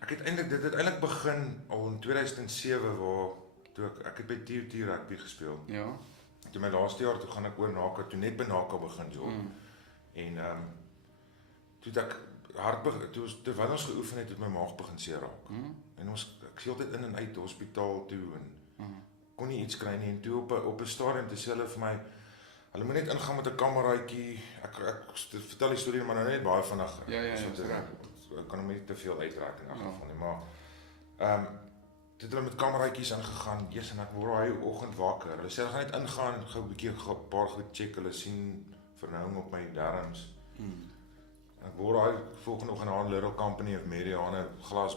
ek het eintlik dit het eintlik begin al in 2007 waar toe ek het by TUT rugby gespeel. Ja. Toe my laaste jaar toe gaan ek oor NAKA, toe net by NAKA begin job. En toe het ek terwyl ons geoefen het, my maag begin seer raak. En ek sê altyd in en uit die hospitaal toe en kon nie iets kry nie. En toe op 'n stadium toe sê hulle vir my, hulle moet net ingaan met 'n kameraadjie. Ek vertel die storie maar nou net baie vinnig. Ja, Ek kan hom nie te veel uitraak in 'n geval nie, maar toe het hulle met kameraadjies ingegaan. Jesus, en ek word hy oggend wakker. Hulle sê hulle gaan net ingaan, gou 'n bietjie 'n paar goed check. Hulle sien vernouing op my darms. Ek word daai volgende oggend aan Little Company of Mariana glas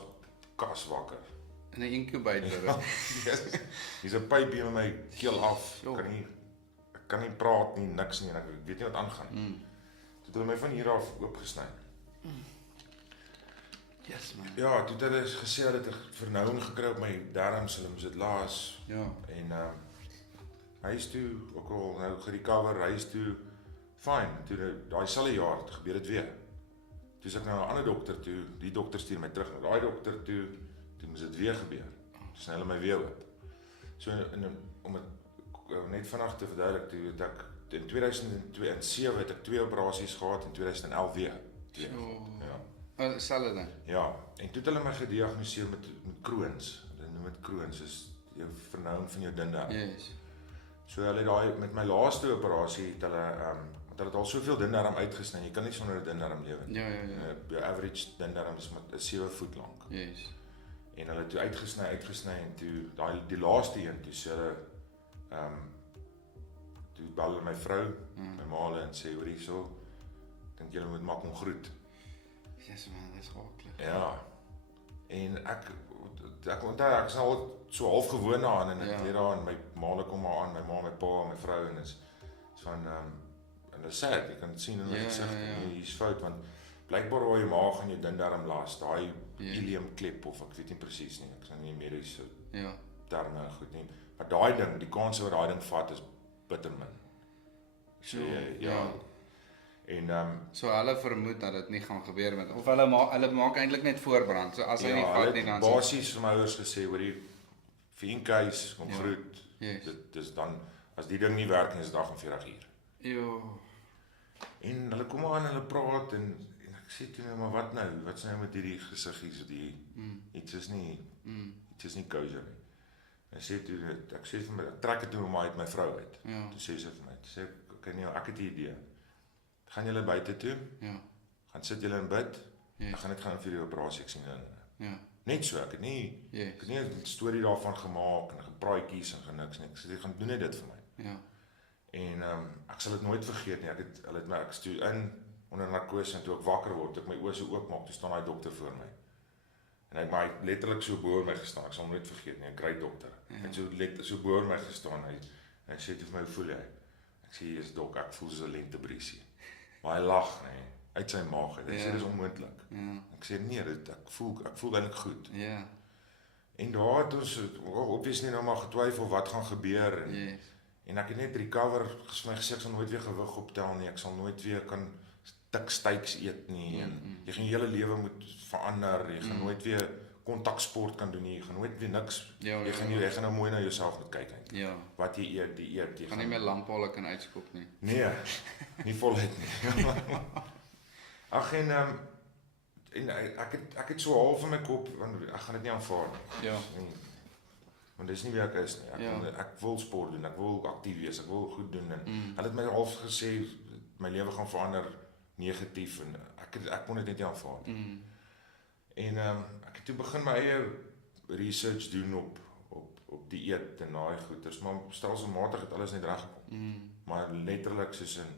kas wakker. In 'n incubator. Hier's 'n pypie met my keel af. Ek kan nie praat nie, niks nie en ek weet nie wat aangaan. Toe het hulle my van hier af oopgesny. Yes man. Ja, toe het hulle gesê hulle het 'n vernouing gekry op my darms, hulle moes dit laas. Ja. En huis toe, ook al nou gerecover, huis toe, fine. Toe daai selfe jaar het gebeur dit weer. Toe ek na 'n ander dokter toe, die dokter stuur my terug na daai dokter toe moes dit weer gebeur. Toe sny hulle my weer oop. So om dit net vinnig te verduidelik, toe het ek in 2007 het ek 2 operasies gehad en 2011 weer. Ja. Selfde ding. Ja, en toe het hulle my gediagnoseer met Crohn's. Hulle noem dit Crohn's, is jou vernouing van jou dindarm. Yes. So hulle daai met my laaste operasie het hulle het al soveel dindarm uitgesny. Jy kan nie sonder 'n dindarm lewe nie. Ja. Jou average dindarm is met 7 voet lank. Yes. En hulle het toe uitgesny en toe die laaste een toe sê hulle toe bel hulle my vrou, my ma en sê hoor hierso, dink julle moet maak hom groet. Yes man, dis haklik. Ja. En ek onthou ek is al so half gewoond daaraan en ek weet daar en my ma kom maar aan, my ma, my pa, my vrou en is van en dit sê jy kan sien in my gesig hier's fout want blykbaar waar jou maag en jou dindarm las, daai ileumklep of ek weet nie presies nie. Ek is nou nie mediese terme goed nie. Maar daai ding, die kans wat daai ding vat is bitter min. So ja. En so hulle vermoed dat dit nie gaan gebeur met of hulle maak eintlik net voorbrand. So as hy nie vat nie dan basies vir my ouers gesê hoor jy vir in case kom groet. Dit is dan as die ding nie werk nie is dit 48 uur. Ja. En hulle kom aan, hulle praat en ek sê toe nou maar wat nou? Wat's nou met hierdie gesiggies die iets is nie kosher nie. En sê toe ek sê vir my trek dit toe maar uit my vrou uit. Toe sê sy vir my, sê okay nee, ek het 'n idee. Gaan julle buite toe? Ja. Gaan sit julle in bid? Ek gaan net gaan vir die operasie ek sien dan. Ja. Net so, ek het nie 'n storie daarvan gemaak en gepraatjies en niks nie. Ek sê jy gaan doen net dit vir my. Ja. En ek sal dit nooit vergeet nie. Hulle het my ek stoel in onder narkose en toe ek wakker word, ek my oë so oopmaak, toe staan daai dokter voor my. En hy het my letterlik so bo my gestaan. Ek sal nooit vergeet nie, 'n great dokter. Hy het so bo my gestaan. Hy sê vir my, "Hoe voel jy?" Ek sê, "Jy's dok, ek voel so 'n lentebriesie." Maar hy lag, nee, uit sy maag. Hy sê dis onmoontlik. Ek sê nee, ek voel eintlik goed. Ja. En daar het ons obviously nou maar getwyfel wat gaan gebeur en ek het net recover, my gesê ek sal nooit weer gewig optel nie. Ek sal nooit weer kan dik steaks eet nie en jy gaan jou hele lewe moet verander. Jy gaan nooit weer kontaksport kan doen nie. Jy gaan nooit weer niks. Jy gaan nou mooi na jouself moet kyk eintlik. Ja. Wat jy eet, jy gaan nie meer lamphale kan uitskop nie. Nee, nie voluit nie. Ag en ek het so half in my kop want ek gaan dit nie aanvaar nie. Ja. Want dis nie wie ek is nie. Ek wil sport doen, ek wil aktief wees, ek wil goed doen en hulle het my half gesê my lewe gaan verander negatief en ek kon dit net nie aanvaar nie. En ek het toe begin my eie research doen op die eet en daai goeders, maar stelselmatig het alles net reg gekom. Maar letterlik soos in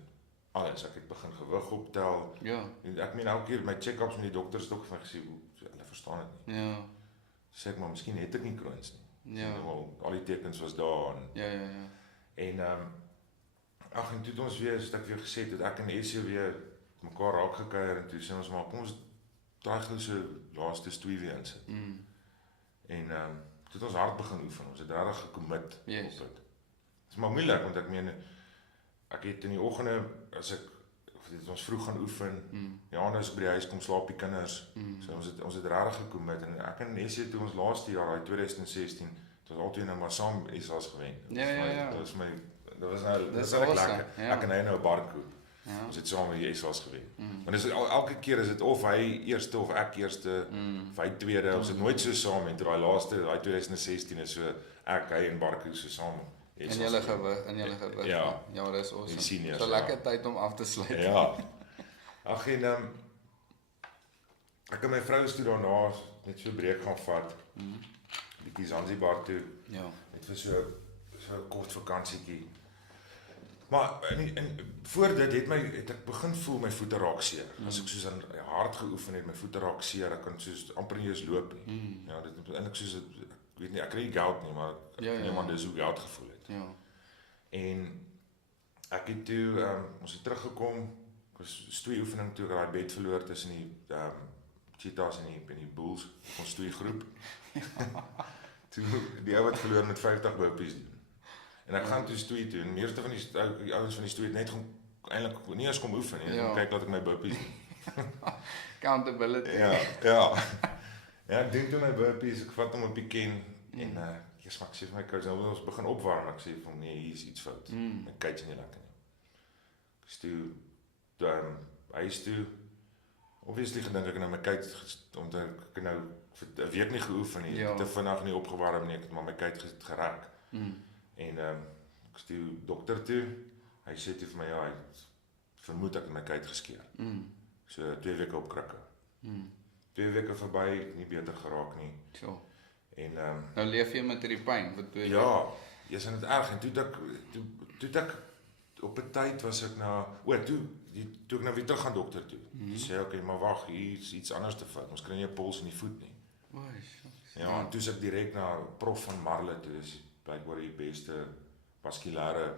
alles, ek het begin gewig optel. Ja. Ek meen elke keer my check-ups met die dokters het ook vir my gesê, hulle verstaan dit nie. Ja. Sê ek maar miskien het ek nie Crohn's nie. Ja. Al die tekens was daar en En en toe het ons weer, soos ek weer gesê het, ek en Essie weer mekaar raak gekuier en toe sê ons maar kom ons draai gou so laaste twee weer insit. En toe het ons hard begin oefen. Ons het regtig gekommit op dit. Dit is maar moeilik want ek meen ek het in die oggende as ek het ons vroeg gaan oefen. Ja, nou as ek by die huis kom slaap die kinders. So ons het regtig gekommit en ek en Essie toe ons laaste jaar, daai 2016, het ons altyd nou maar saam SA's gewen. Ja. Dit was nou awesome, lekker. ja. Ek en hy nou 'n barkoop. Ja. Ons het saam met die SA's gewen. Want dis elke keer is dit of hy eerste of ek eerste, of hy tweede. Ons het nooit so saam en daai laaste, daai 2016 is so ek, hy en barkoop so saam. In julle gewig. Ja. Ja, dis awesome. Die seniors, So lekker tyd om af te sluit. Ja. Ag en ek en my vrou is toe daarna net so 'n breek gaan vat. Bietjie Zanzibar toe. Ja. Net vir so 'n kort vakansietjie. Maar en voor dit het ek begin voel my voete raak seer. As ek soos aan hard geoefen het, my voete raak seer, ek kan soos amper nie eens loop nie. Ja, dit is eintlik soos ek weet nie, ek kry nie gout nie, maar niemand dis hoe gout gevoel het. Ja. En ek het toe ons het teruggekom. Ek was 2 oefening toe ek daai bed verloor tussen die cheetahs en die bulls, ons 2 groep. Toe die ou wat verloor met 50 burpees doen. En ek gaan toe stoei toe en meeste van die ouens van die stoei het net eintlik nie eens kom oefen nie. Ja. Kyk laat ek my burpees doen. Accountability. Ja. Ja, ek doen toe my burpees, ek vat hom op die ken en ek sê vir my coach, nou ons begin opwarm, ek sê vir hom nee, hier is iets fout. My coach is nie lekker nie. Ek stoe huis toe. Obviously gedink ek nou my kite omdat ek nou vir 'n week nie geoefen nie, te vinnig nie opgewarm nie, ek het maar my kite gerek. En ek stuur dokter toe. Hy sê toe vir my ja, hy vermoed ek het my kite geskeur. So 2 weke op krikke. 2 weke verby, nie beter geraak nie. So. En nou leef jy met hierdie pyn vir 2 weke. Ja, jy's in dit erg en toe ek op 'n tyd was ek na toe ek nou weer terug gaan dokter toe. Sê okay, maar wag, hier is iets anders te fout. Ons kry nie 'n pols in die voet nie. Ja, en toe is ek direk na Prof van Marle toe, dis blykbaar die beste vaskulêre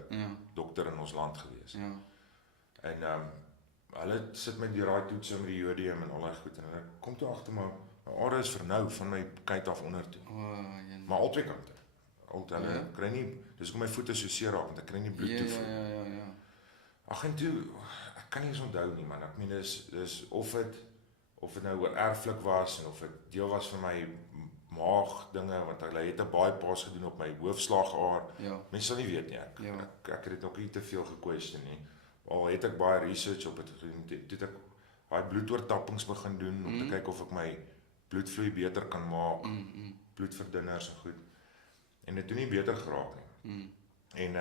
dokter in ons land gewees. Ja. En hulle sit my deur daai toetse met die jodium en al daai goed en hulle kom toe agter my are is vernou van my kuit af onder toe. Maar al 2 kante. Hulle kry nie, dis hoekom my voete so seer raak want ek kry nie bloed toevoer. Ja. Ag en toe ek kan nie eens onthou nie man. Ek meen dis of dit nou oor erflik was en of dit deel was van my maag dinge want hulle het 'n bypass gedoen op my hoofslagaar. Mense sal nie weet nie. Ek het dit nog nie te veel gekwestion nie. Al het ek baie research op dit gedoen. Toe het ek baie bloedoortappings begin doen om te kyk of ek my bloedvloei beter kan maak. Bloedverdunners en goed. En dit het nie beter geraak nie. En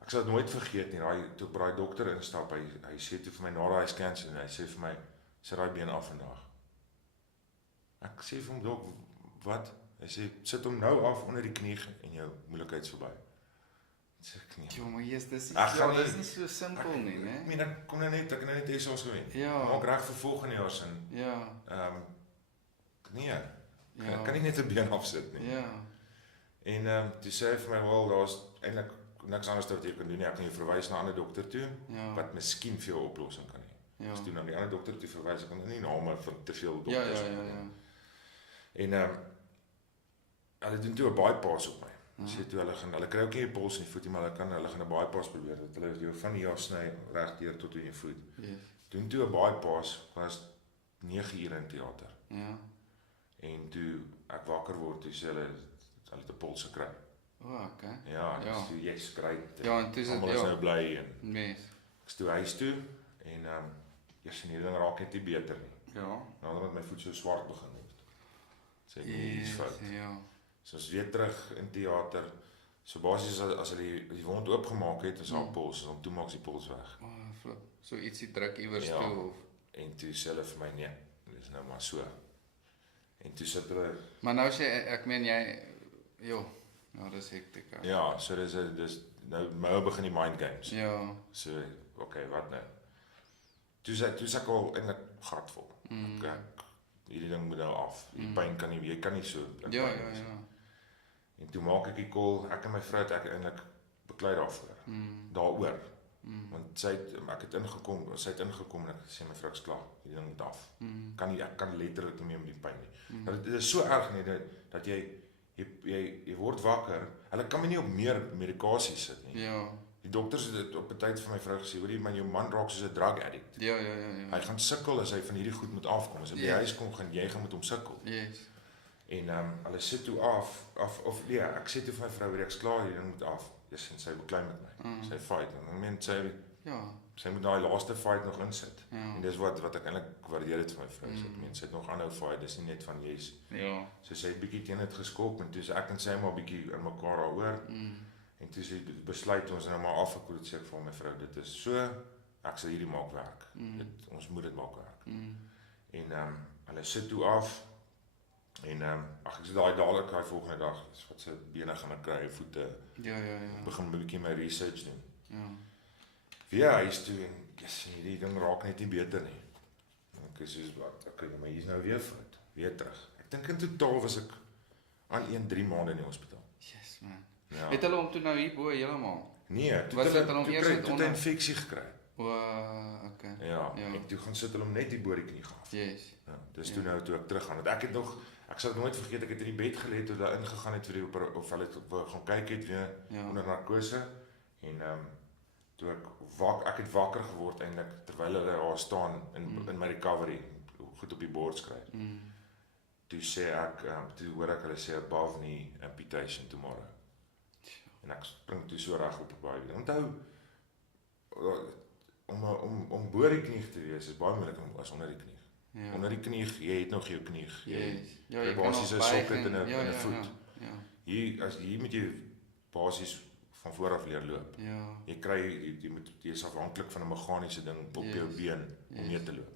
ek sal dit nooit vergeet nie. Toe ek by daai dokter instap, hy sê toe vir my na daai scans en hy sê vir my, sit daai been af vandag. Ek sê vir hom dok, wat? Hy sê sit hom nou af onder die knie en jou moeilikheid verby. Sê ek nee. Ja, maar dis dis nie so simpel nie, né? Ek meen ek kon net SA's gewen. Ja. Maak reg vir volgende jaar sin. Ja. Nee. Ek kan nie net 'n been afsit nie. Ja. En toe sê hy vir my wel daar's eintlik niks anders wat jy kan doen nie. Ek kan jou verwys na 'n ander dokter toe wat miskien vir jou 'n oplossing kan hê. As jy nou na die ander dokter toe verwys, ek kan nie name van te veel dokters. Ja. En hulle doen toe 'n bypass op my. Sê toe hulle kry ook nie 'n pols in die voet nie, maar hulle gaan 'n bypass probeer dat hulle jou van die jas sny regdeur tot in jou voet. Doen toe 'n bypass, was 9 ure in teater. Ja. En toe ek wakker word, toe sê hulle het 'n pols gekry. Okay. Ja, dis jy skry. Ja, en toe is dit nou bly en mens. Ek stoe huis toe en eers in hierdie ding raak net nie beter nie. Ja. Nadat my voet so swart begin word. Sê nee, iets fout. Ja. So ons weer terug in teater. So basies as hulle die wond oopgemaak het, is haar pols, en toe maak die pols weg. Flip. So ietsie druk iewers toe of en toe sê hulle vir my nee, dis nou maar so. En toe sit hulle maar nou sê ek meen jy dis hektiek. Ja, so dis nou begin die mind games. Ja. So okay, wat nou? Toe sê ek al eintlik gatvol. Hierdie ding moet nou af. Die pyn kan nie, jy kan nie so. Ja. En toe maak ek die call, ek en my vrou het ek eintlik beklei daaroor. Want ek het ingekom en ek sê my vrou is klaar, hierdie ding moet af. Ek kan letterlik nie meer met die pyn nie. Dit is so erg nie dat jy word wakker. Hulle kan my nie op meer medikasie sit nie. Ja. Die dokters het op 'n tyd vir my vrou gesê, "Hoor, man, jou man raak soos 'n drug addict. Ja. Hy gaan sukkel as hy van hierdie goed moet afkom. As hy by die huis kom, gaan jy met hom sukkel." Yes. En hulle sit toe of ja, ek sê toe vir my vrou, "Ek's klaar, hierdie ding moet af." Dis en sy beklei met my. Sy fight en ek meen sy moet daai laaste fight nog insit. En dis wat ek eintlik waardeer het vir my vrou. Sy het nog aanhou fight, dis nie net van yes. Ja. So sy het bietjie teen dit geskok en toe is ek en sy maar bietjie in mekaar daaroor. En toe sy besluit ons nou maar afgekoel het, sê ek vir my vrou, dit is so, ek sal hierdie maak werk. Ons moet dit maak werk. En hulle sit toe af en ek sê daai volgende dag, wat sy bene gaan kry, voete. Ja. Begin 'n bietjie my research doen. Ja. Weer huis toe en hierdie ding raak net nie beter nie. Ek is soos wat, okay, maar hier's nou weer fout, weer terug. Ek dink in totaal was ek aan 3 maande in die hospitaal. Yes man. Ja. Het hulle hom toe nou hierbo heeltemal? Nee, toe het hulle hom eers toe 'n infeksie gekry. Okay. Ja, en toe gaan sit hulle hom net hier bo die knie gehad. Yes. Ja, dis toe nou toe ek teruggaan. Want ek sal dit nooit vergeet, ek het in die bed gelê toe daar ingegaan het vir die of hulle gaan kyk het weer onder narkose en toe ek het wakker geword eintlik terwyl hulle daar staan in my recovery goed op die bord skryf. Toe sê ek toe hoor ek hulle sê above knee amputation tomorrow. En ek spring toe so reg op die baie. Onthou om bo die knie te wees is baie moeilik as onder die knie. Ja. Onder die knie, jy het nog jou knie. Jy basies 'n sokket in 'n ja, voet. Ja. Hier moet jy basies van voor af leer loop. Ja. Jy kry jy is afhanklik van 'n meganiese ding op jou been om mee te loop.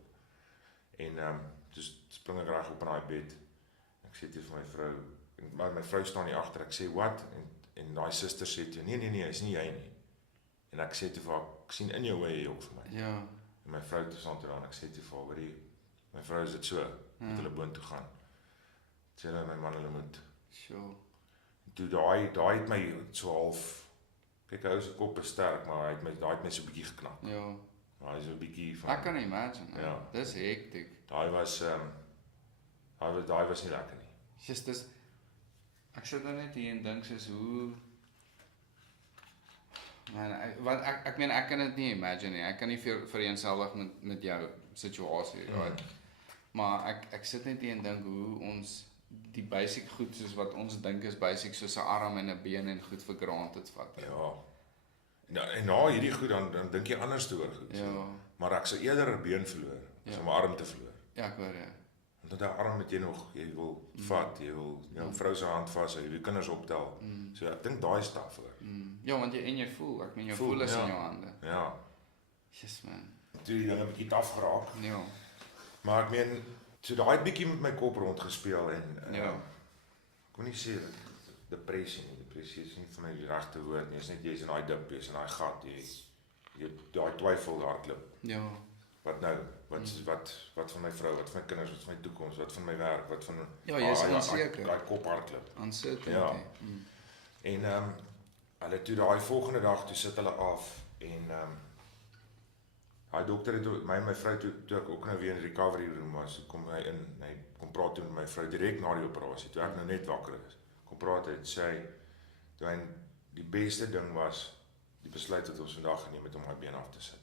En dus spring ek reg op in daai bed. Ek sê dit vir my vrou, maar my vrou staan hier agter. Ek sê wat en daai suster sê toe nee, is nie jy nie. En ek sê toe vir haar, ek sien in jou oë ook vir my. Ja. En my vrou staan toe aan, ek sê toe vir haar, my vrou is dit so, dat hulle boontoe gaan. Sê hulle my man hulle moet. Sure. Toe daai het my so half, kyk hy se kop is sterk, maar hy het my so 'n bietjie geknak. Ja. Hy is 'n bietjie van. Ek kan imagine. Ja. Dis hektiek. Daai was nie lekker nie. Just dis ek sit nou net hier en dink soos hoe man, ek meen ek kan dit nie imagine nie. Ek kan nie vereenselwig met jou situasie, right? Maar ek sit net hier en dink hoe ons die basic goed soos wat ons dink is basic soos 'n arm en 'n been en goed vir granted vat. Ja. En na hierdie goed dan dink jy anders oor goed. Ja. Maar ek sou eerder 'n been verloor as om 'n arm te verloor. Ja, ek hoor ja. Want daai arm het jy nog, jy wil vat, jy wil jou vrou se hand vashou, jy wil kinders optel. So ek dink daai stap voor. Ja, want jy voel, ek meen jou voel is in jou hande. Ja. Yes man. Toe die dinge 'n bietjie taaf geraak. Ja. Maar ek meen, so daai het bietjie met my kop rondgespeel en ek kon nie sê depressie nie. Depressie is nie vir my die regte woord nie. Dit is net jy's in daai dip, jy's in daai gat, jy daai twyfel hardloop. Ja. Wat nou? Wat van my vrou, wat van my kinders, wat van my toekoms, wat van my werk, wat van ja, jy is onseker. Daai kop hardloop. Uncertainty. Ja. En hulle toe daai volgende dag toe sit hulle af en daai dokter het my en my vrou toe ek ook nou weer in die recovery room was, kom hy in, hy kom praat toe met my vrou direk na die operasie, toe ek nou net wakker is. Kom praat hy, sê die beste ding was die besluit wat ons vandag geneem het om my been af te sit.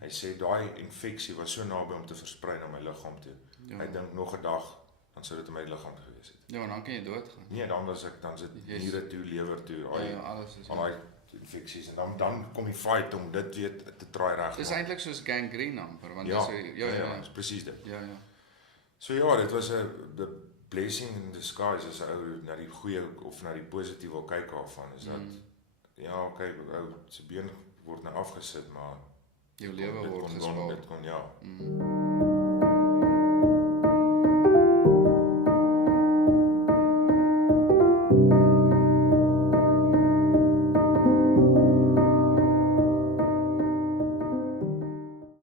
Hy sê daai infeksie was so naby om te versprei na my liggaam toe. Ja. Hy dink nog 'n dag dan sou dit in my liggaam gewees het. Ja, en dan kan jy doodgaan. Nee, dan sit niere toe, lewer toe, alles is. Al daai infeksies en dan kom die fight om dit weer te try reg. Dis eintlik soos gangrene amper, want dis presies dit. Ja. So ja, dit was 'n blessing in disguise as 'n ou na die goeie of na die positief wil kyk daarvan is dat ja, okay, ou se been word nou afgesit, maar jou lewe word gespaar. Dit kon ja.